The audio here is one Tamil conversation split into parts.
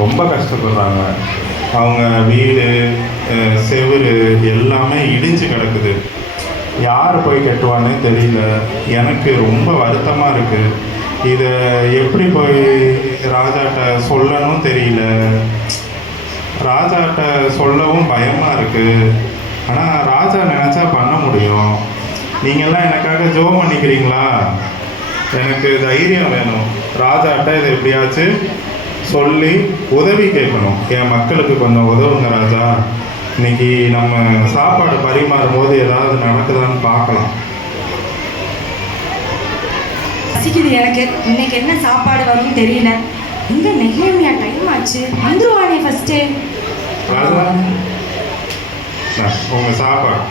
ரொம்ப கஷ்டப்படுறாங்க. அவங்க வீடு செவுரு எல்லாமே இடிஞ்சு கிடக்குது. யார் போய் கட்டுவானே தெரியல. எனக்கு ரொம்ப வருத்தமாக இருக்குது. இதை எப்படி போய் ராஜாட்ட சொல்லணும் தெரியல. ராஜாட்ட சொல்லவும் பயமாக இருக்குது. ஆனால் ராஜா நினச்சா பண்ண முடியும். நீங்கள்லாம் எனக்காக ஜெபம் பண்ணிக்கிறீங்களா? எனக்கு தைரியம் வேணும். ராஜாட்ட இதை எப்படியாச்சும் சொல்லி உதவி கேட்கணும். என் மக்களுக்கு கொஞ்சம் உதவுங்க ராஜா. இன்னைக்கு நம்ம சாப்பாடு பரிமாறும் போது ஏதாவது நடக்குதான்னு பார்க்கலாம். பசிக்குது எனக்கு. இன்னைக்கு என்ன சாப்பாடு வரும்னு தெரியல. இங்க நெகேமியா டைம் ஆச்சு, வந்துருவானே ஃபர்ஸ்ட். உங்க சாப்பாடு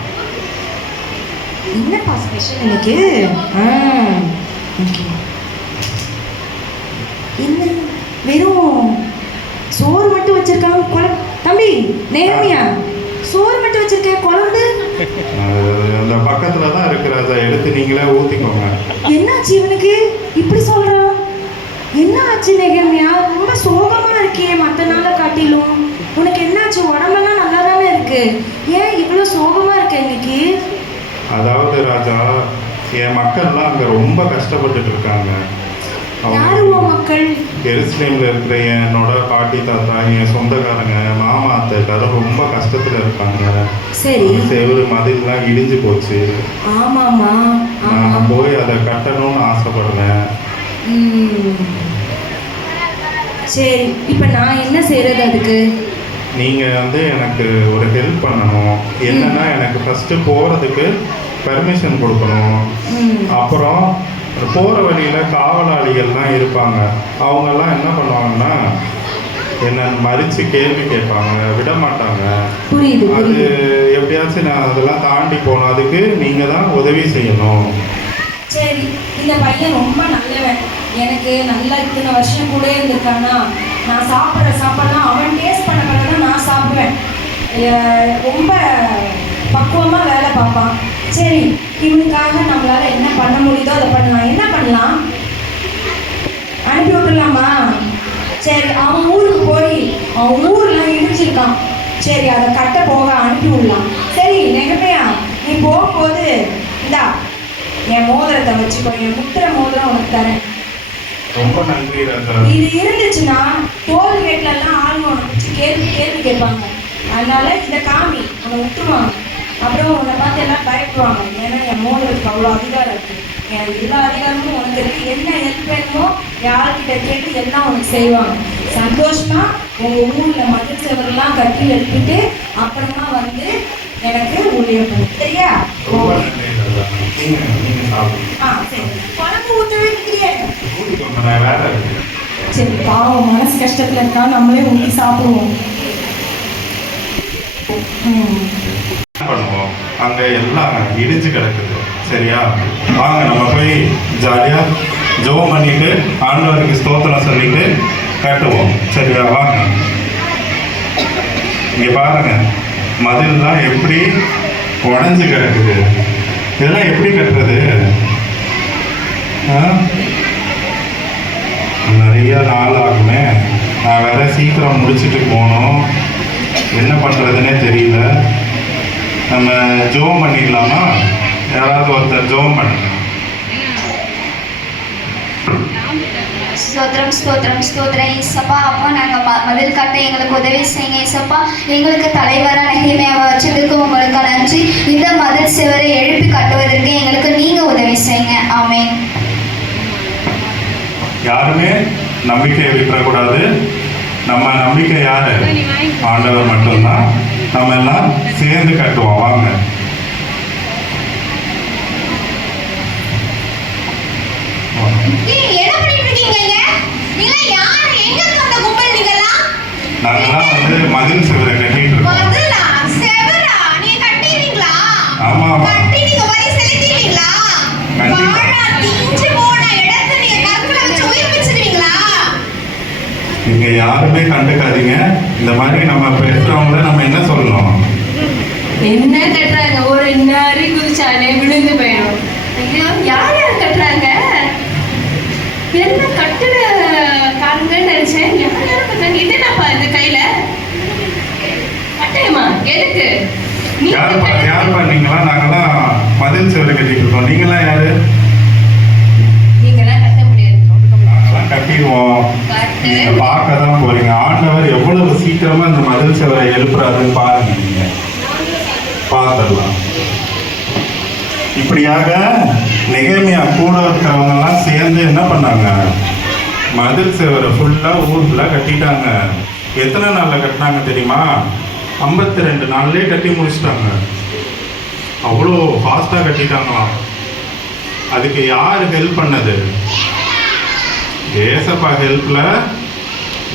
என்னப்பா ஸ்பெஷல் இன்னைக்கு? என்ன வெறும் சோறு மட்டும் வச்சிருக்காங்க. குழம்பு தம்பி நெகேமியா, சோறு மட்டும் வச்சிருக்கேன், குழம்பு அந்த பக்கத்துல தான் இருக்கு ராஜா, எடுத்து நீங்களே ஊத்திக்கோங்க. என்னாச்சு இவனுக்கு இப்படி சொல்றான்? என்ன ஆச்சு நெகேமியா? ரொம்ப சோகமா இருக்கே மற்ற நாளை காட்டிலும். உனக்கு என்னாச்சு? உடம்பெல்லாம் நல்லா தானே இருக்கு, ஏன் இவ்வளவு சோகமா இருக்க இன்னைக்கு? அதாவது ராஜா, என் மக்கள்லாம் அங்க ரொம்ப கஷ்டப்பட்டுட்டு இருக்காங்க. யாரு உன் மக்கள்? எருசலேம்ல இருக்கிற என்னோட பாட்டி தாத்தா, என் சொந்தக்காரங்க, மாமா அத்தை எல்லாரும் ரொம்ப கஷ்டத்துல இருக்காங்க. சரி. செவரு மதிலாம் இடிஞ்சு போச்சு. ஆமாமா. நான் போய் அதை கட்டணும்னு ஆசைப்படுறேன். சரி, இப்ப நான் என்ன செய்யறது அதுக்கு? நீங்க எனக்கு ஒரு ஹெல்ப் பண்ணணும். என்னன்னா, எனக்கு ஃபர்ஸ்ட் போறதுக்கு பெர்மிஷன் கொடுக்கணும். அப்புறம் போற வழியில காவலாளிகள்லாம் இருப்பாங்க. அவங்கெல்லாம் என்ன பண்ணுவாங்கன்னா, என்ன மறிச்சு கேள்வி கேட்பாங்க, விட மாட்டாங்க. அது எப்படியாச்சும் நான் அதெல்லாம் தாண்டி போகணும். அதுக்கு நீங்க தான் உதவி செய்யணும். சரி, இந்த பையன் ரொம்ப நல்லவன். எனக்கு நல்லா இத்தனை வருஷம் கூட இருந்திருக்கானா. நான் சாப்பிட்ற சாப்பாடுலாம் அவன் டேஸ்ட் பண்ண பிறகு நான் சாப்பிடுவேன். ரொம்ப பக்குவமாக வேலை பார்ப்பான். சரி, இவனுக்காக நம்மளால என்ன பண்ண முடியுதோ அதை பண்ணலாம். என்ன பண்ணலாம்? அனுப்பி விட்டுலாமா? சரி, அவன் ஊருக்கு போய் அவன் ஊர்லாம் இடிச்சிருக்கான். சரி, அதை கட்ட போக அனுப்பி விடலாம். சரி நெகமையா, நீ போகும்போது இந்தா என் மோதிரத்தை வச்சுக்கோ. என் முத்திர மோதிரம் உனக்கு தரேன். ரொம்ப நன்றி ராஜா. இது இருந்துச்சுன்னா டோல்கேட்லாம் ஆள் உனக்கு கேள்வி கேட்பாங்க. அதனால இதை காமி, உன்னை விட்டுருவாங்க. அப்புறம் உன்னை பார்த்து எல்லாம் பயப்படுவாங்க. ஏன்னா என் மோதிரத்துக்கு அவ்வளோ அதிகாரம் இருக்குது. என் எல்லா அதிகாரமும் உனக்கு இருக்குது. என்ன ஹெல்ப் வேணுமோ யார்கிட்ட கேட்டு எல்லாம் உனக்கு செய்வாங்க. சந்தோஷமா உங்கள் ஊரில் மதில் செவரெல்லாம் கட்டி எடுத்துட்டு அப்புறமா வந்து எனக்கு ஊழியம் பண்ணு. சரியா? சரி, குழம்பு ஊற்றவே இருக்கிறியே. சரி, பாவம் மனசு கஷ்டத்தில் இருக்கா, நம்மளே ஊற்றி சாப்பிடுவோம். பண்ணுவோம். அங்க எல்லாம் இடிஞ்சு கிடக்குது. சரியா? வாங்க நம்ம போய் ஜாலியா ஜெபம் பண்ணிட்டு ஆண்டவருக்கு ஸ்தோத்திரம் சொல்லிட்டு கட்டுவோம். சரியா? வாங்க. இங்க பாருங்க, மதில் தான் எப்படி உடஞ்சு கிடக்குது. இதெல்லாம் எப்படி கட்டுறது? நிறைய நாள் ஆகுமே. நான் வேற சீக்கிரம் முடிச்சுட்டு போகணும். என்ன பண்ணுறதுன்னே தெரியல. நம்ம ஜெபம் பண்ணிடலாமா? யாராவது ஒருத்தர் ஜெபம் பண்ணுங்க. ஸ்தோத்திரம் ஸ்தோத்திரம் ஸ்தோத்திரம் ஏசப்பா. அப்போ நாங்கள் மதில் கட்ட எங்களுக்கு உதவி செய்யுங்க ஏசப்பா. எங்களுக்கு தலைவராக நெகேமியாவை வச்சதுக்கு உங்களுக்கு நன்றி. இந்த மதில் சுவரை எழுப்பி கட்டுவதற்கு எங்களுக்கு நீங்கள் உதவி செய்யுங்க. ஆமென். யாருமே நம்பிக்கையை விட்டுறக்கூடாது. நம்ம நம்பிக்கை யாரு? ஆண்டவர் மட்டும்தான். நம்ம எல்லாம் சேர்ந்து கட்டுவோம். வாங்க. நாங்கெல்லாம் மதில் செவரை கட்டிட்டு இருக்கோம். ஆமா ஆமா. நீங்க யாருமே கண்டுக்காதீங்க. இந்த மாதிரி நம்ம பேசுறவங்கள நம்ம என்ன சொல்லணும்? என்ன கட்டுறாங்க? ஒரு நரி குதிச்சாலே விழுந்து போயிடும். யார் யார் கட்டுறாங்க? என்ன கட்டுற காரணங்கள் நினைச்சேன். யார் யாரும் சுவர் கட்டிட்டு இருக்கோம். நீங்களாம் யாரு? நீங்களாம் கட்ட முடியாது. நாங்களாம் கட்டிடுவோம். நீங்க பார்க்க தான் போறீங்க. ஆண்டவர் எவ்வளவு சீக்கிரமா இந்த மதில் சுவரை எழுப்புறாருன்னு பாருங்க. நீங்க பார்த்துடலாம். இப்படியாக நெகேமியா கூட இருக்கிறவங்க எல்லாம் சேர்ந்து என்ன பண்ணாங்க? மதில் சுவரை ஃபுல்லா ஊர் ஃபுல்லா கட்டிட்டாங்க. எத்தனை நாள்ல கட்டினாங்க தெரியுமா? 52 நாள்லயே கட்டி முடிச்சிட்டாங்க. அவ்வளோ ஃபாஸ்டா கட்டிட்டாங்களாம். அதுக்கு யார் ஹெல்ப் பண்ணது? ஏசப்பா ஹெல்ப்ல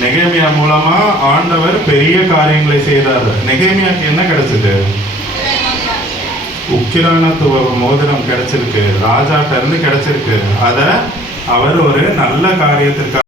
நெகேமியா மூலமா ஆண்டவர் பெரிய காரியங்களை செய்தார். நெகேமியாக்கு என்ன கிடைச்சது? உக்கிரானத்துவ மோதிரம் கிடைச்சிருக்கு. ராஜாட்ட இருந்து கிடைச்சிருக்கு. அத அவர் ஒரு நல்ல காரியத்திற்காக